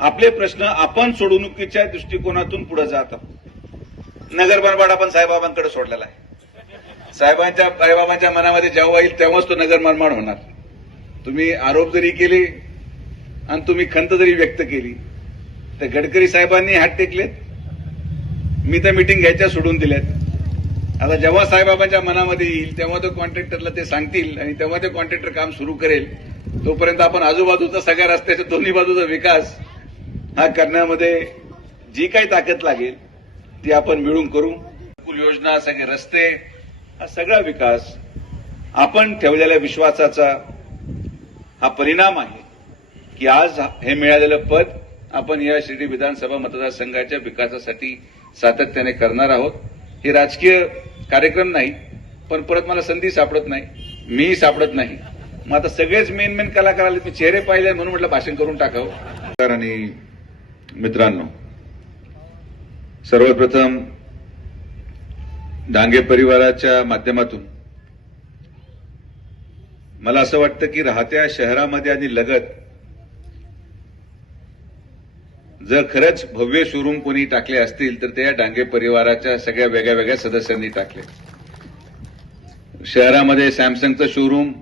आपले प्रश्न आपण सोडवणुकीच्या दृष्टिकोनातून पुढे जात आहोत. नगर मनमाड आपण साईबाबांकडे सोडलेला आहे. साहेबांच्या साईबाबांच्या मनामध्ये जेव्हा येईल तेव्हाच तो नगर मनमाड होणार. तुम्ही आरोप जरी केले आणि तुम्ही खंत जरी व्यक्त केली तर गडकरी साहेबांनी हात टेकलेत. मी तर मिटिंग घ्यायच्या सोडून दिल्यात. आता जेव्हा साईबाबांच्या मनामध्ये येईल तेव्हा तो कॉन्ट्रॅक्टरला ते सांगतील आणि तेव्हा ते कॉन्ट्रॅक्टर काम सुरू करेल. तोपर्यंत आपण आजूबाजूचा सगळ्या रस्त्याच्या दोन्ही बाजूचा विकास हा करण्यामध्ये जी काही ताकद लागेल ती आपण मिळून करू. कुल योजना सगळे रस्ते हा सगळा विकास आपण ठेवलेल्या विश्वासाचा हा परिणाम आहे की आज हे मिळालेलं पद आपण या शिर्डी विधानसभा मतदारसंघाच्या विकासासाठी सातत्याने करणार आहोत. हे राजकीय कार्यक्रम नाही पण परत मला संधी सापडत नाही मी सापडत नाही. मग आता सगळेच मेन मेन कलाकार आले मी चेहरे पाहिले म्हणून म्हटलं भाषण करून टाकावं. आणि मित्रांनो सर्वप्रथम डांगे परिवाराच्या माध्यमातून मला असं वाटतं की राहत्या शहरामध्ये आणि लगत जर खरंच भव्य शोरूम कोणी टाकले असतील तर ते या डांगे परिवाराच्या सगळ्या वेगळ्या वेगळ्या सदस्यांनी टाकले. शहरामध्ये सॅमसंगचं शोरूम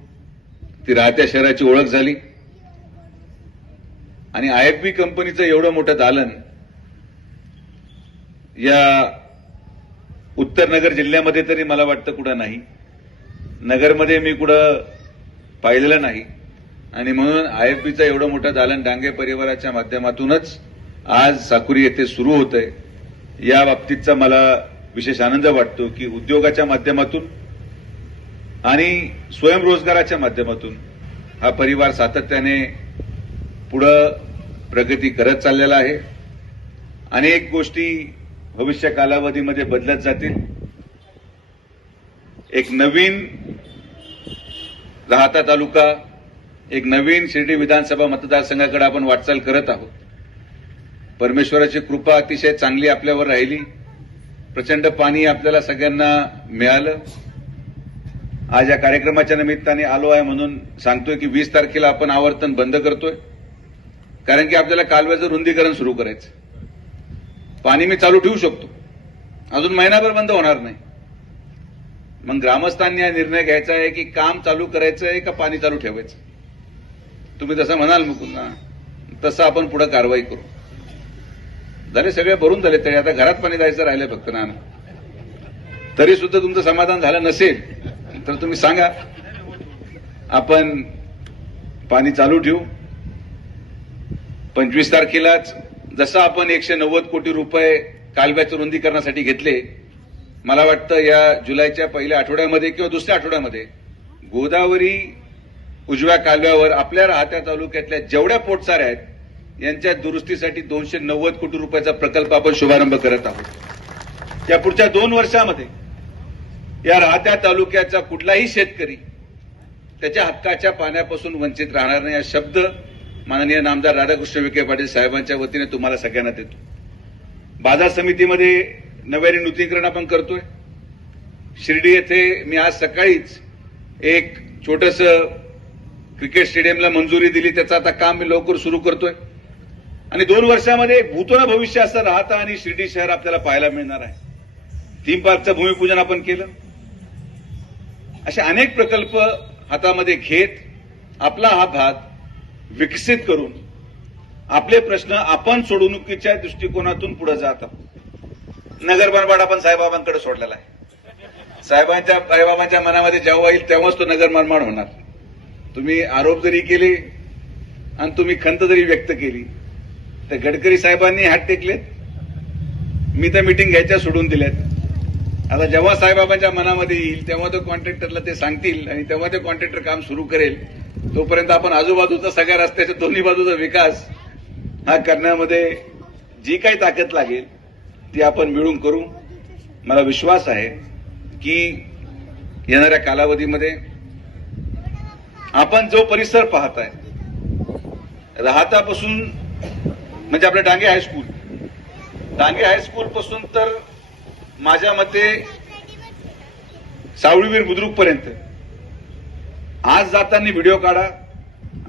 ती राहत्या शहराची ओळख झाली. आणि आयएफबी कंपनीचं एवढं मोठं दालन या उत्तर नगर जिल्ह्यामध्ये तरी मला वाटतं कुठं नाही. नगरमध्ये मी कुठं पाहिलेलं नाही. आणि म्हणून आयएफबीचं एवढं मोठं दालन डांगे परिवाराच्या माध्यमातूनच आज साकुरी येथे सुरू होत आहे या बाबतीतचा मला विशेष आनंद वाटतो की उद्योगाच्या माध्यमातून आणि स्वयंरोजगाराच्या माध्यमातून हा परिवार सातत्याने पुढं प्रगती करत चाललेला आहे. अनेक गोष्टी भविष्य कालावधीमध्ये बदलत जातील. एक नवीन राहता तालुका एक नवीन शिर्डी विधानसभा मतदारसंघाकडे आपण वाटचाल करत आहोत. परमेश्वराची कृपा अतिशय चांगली आपल्यावर राहिली. प्रचंड पाणी आपल्याला सगळ्यांना मिळालं. आज या कार्यक्रमाच्या निमित्ताने आलो आहे म्हणून सांगतोय की वीस तारखेला आपण आवर्तन बंद करतोय. कारण की आपल्याला कालव्याचं रुंदीकरण सुरू करायचं. पाणी मी चालू ठेवू शकतो. अजून महिनाभर बंद होणार नाही. मग ग्रामस्थांनी हा निर्णय घ्यायचा आहे की काम चालू करायचं आहे का पाणी चालू ठेवायचं? तुम्ही तसं म्हणाल मुकुंदा तसं आपण पुढे कारवाई करू. झाले सगळे भरून झाले तरी आता घरात पाणी जायचं राहिलं फक्त ना तरी सुद्धा तुमचं समाधान झालं नसेल तर तुम्ही सांगा. आपण पाणी चालू ठेवू. पंचवीस तारखेलाच जसं आपण एकशे नव्वद कोटी रुपये कालव्याचं रुंदीकरणासाठी घेतले मला वाटतं या जुलैच्या पहिल्या आठवड्यामध्ये किंवा दुसऱ्या आठवड्यामध्ये गोदावरी उजव्या कालव्यावर आपल्या राहत्या तालुक्यातल्या जेवढ्या पोटसाऱ्या आहेत यांच्या दुरुस्तीसाठी दोनशे नव्वद कोटी रुपयाचा प्रकल्प आपण शुभारंभ करत आहोत. या पुढच्या दोन वर्षामध्ये या राहत्या तालुक्याचा कुठलाही शेतकरी त्याच्या हक्काच्या पाण्यापासून वंचित राहणार नाही हा शब्द माननीय नामदार राधाकृष्ण विखे पाटील साहेबांच्या वतीने तुम्हाला सगळ्यांना देतो. बाजार समितीमध्ये नव्याने नूतनीकरण आपण करतोय. शिर्डी येथे मी आज सकाळीच एक छोटस क्रिकेट स्टेडियमला मंजुरी दिली. त्याचं आता काम मी लवकर सुरू करतोय. आणि दोन वर्षामध्ये भूतोना भविष्य असं राहतं आणि शिर्डी शहर आपल्याला पाहायला मिळणार आहे. थीम पार्कचं भूमिपूजन आपण केलं. असे अनेक प्रकल्प हातामध्ये घेत आपला हा भाग विकसित करून आपले प्रश्न आपण सोडवणुकीच्या दृष्टिकोनातून पुढे जात आहोत. नगर मनमाड आपण साईबाबांकडे सोडलेला आहे. साहेबांच्या साईबाबांच्या मनामध्ये जेव्हा येईल तेव्हाच तो नगर मनमाड होणार. तुम्ही आरोप जरी केले आणि तुम्ही खंत जरी व्यक्त केली तर गडकरी साहेबांनी हात टेकलेत. मी त्या मिटिंग घ्यायच्या सोडून दिल्यात. आता जेव्हा साईबाबांच्या मनामध्ये येईल तेव्हा तो कॉन्ट्रॅक्टरला ते सांगतील आणि तेव्हा ते कॉन्ट्रॅक्टर काम सुरू करेल. तोपर्यंत आपण आजूबाजूचा सगळ्या रस्त्याच्या दोन्ही बाजूचा विकास हा करण्यामध्ये जी काही ताकद लागेल ती आपण मिळून करू. मला विश्वास आहे की येणाऱ्या कालावधीमध्ये आपण जो परिसर पाहताय राहतापासून म्हणजे आपलं डांगे हायस्कूल डांगे हायस्कूल पासून तर माझ्या मते सावळीवीर बुद्रुक पर्यंत आज जाताना व्हिडिओ काढा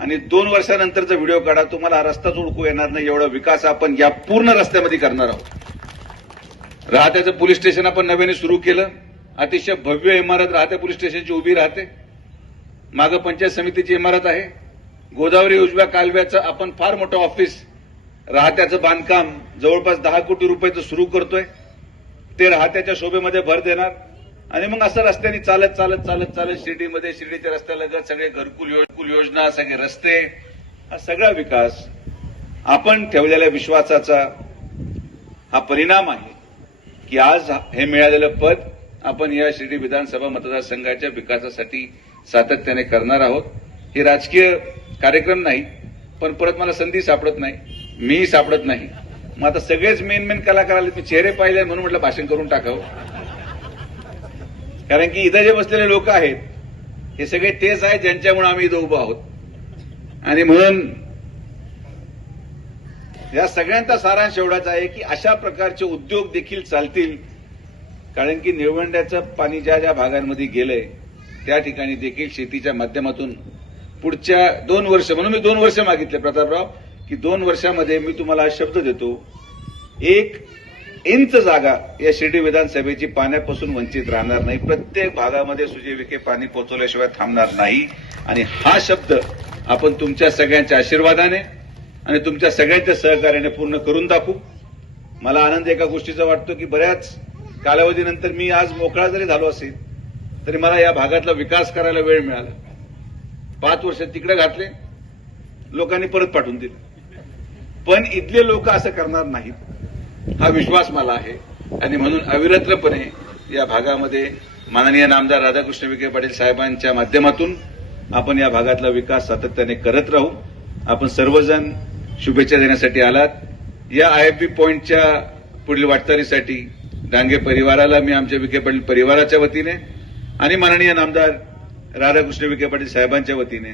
आणि दोन वर्षानंतरचा व्हिडिओ काढा. तुम्हाला रस्ता रस्ताच ओळखू येणार नाही एवढा विकास आपण या पूर्ण रस्त्यामध्ये करणार आहोत. राहत्याचं पोलीस स्टेशन आपण नव्याने सुरू केलं. अतिशय भव्य इमारत राहत्या पोलीस स्टेशनची उभी राहते. मागं पंचायत समितीची इमारत आहे. गोदावरी उजव्या कालव्याचं आपण फार मोठं ऑफिस राहत्याचं बांधकाम जवळपास दहा कोटी रुपयाचं सुरू करतोय. ते राहत्याच्या शोभेमध्ये भर देणार. आणि मग असं रस्त्याने चालत चालत चालत चालत शिर्डीमध्ये शिर्डीच्या रस्त्यालगत सगळे घरकुल योजकुल योजना सगळे रस्ते हा सगळा विकास आपण ठेवलेल्या विश्वासाचा हा परिणाम आहे की आज हे मिळालेलं पद आपण या शिर्डी विधानसभा मतदारसंघाच्या विकासासाठी सातत्याने करणार आहोत. हे राजकीय कार्यक्रम नाही पण परत मला संधी सापडत नाही मी सापडत नाही. मग आता सगळेच मेन मेन कलाकार आले मी चेहरे पाहिले म्हणून म्हटलं भाषण करून टाकावं. कारण की इथं जे बसलेले लोक आहेत हे सगळे तेच आहेत ज्यांच्यामुळे आम्ही इथं उभं आहोत. आणि म्हणून या सगळ्यांचा सारांश एवढाच आहे की अशा प्रकारचे उद्योग देखील चालतील कारण की निळवंड्याचं पाणी ज्या ज्या भागांमध्ये गेलंय त्या ठिकाणी देखील शेतीच्या माध्यमातून पुढच्या दोन वर्ष म्हणून मी दोन वर्ष मागितले प्रतापराव की दोन वर्षामध्ये मी तुम्हाला शब्द देतो. एक इंच जागा या शिर्डी विधानसभेची पाण्यापासून वंचित राहणार नाही. प्रत्येक भागामध्ये सुजय विखे पाणी पोहोचवल्याशिवाय थांबणार नाही. आणि हा शब्द आपण तुमच्या सगळ्यांच्या आशीर्वादाने आणि तुमच्या सगळ्यांच्या सहकार्याने पूर्ण करून दाखवू. मला आनंद एका गोष्टीचा वाटतो की बऱ्याच कालावधीनंतर मी आज मोकळा जरी झालो असेल तरी मला या भागातला विकास करायला वेळ मिळाला. पाच वर्ष तिकडे घातले लोकांनी परत पाठवून दिले. पण इथले लोक असं करणार नाहीत. हा विश्वास मला आहे. आणि म्हणून अविरत्रपणे या भागामध्ये माननीय नामदार राधाकृष्ण विखे पाटील साहेबांच्या माध्यमातून आपण या भागातला विकास सातत्याने करत राहू. आपण सर्वजण शुभेच्छा देण्यासाठी आलात. या आयएफबी पॉईंटच्या पुढील वाटचालीसाठी डांगे परिवाराला मी आमच्या विखे पाटील परिवाराच्या वतीने आणि माननीय नामदार राधाकृष्ण विखे पाटील साहेबांच्या वतीने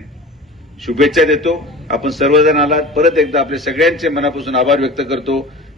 शुभेच्छा देतो. आपण सर्वजण आलात. परत एकदा आपले सगळ्यांचे मनापासून आभार व्यक्त करतो.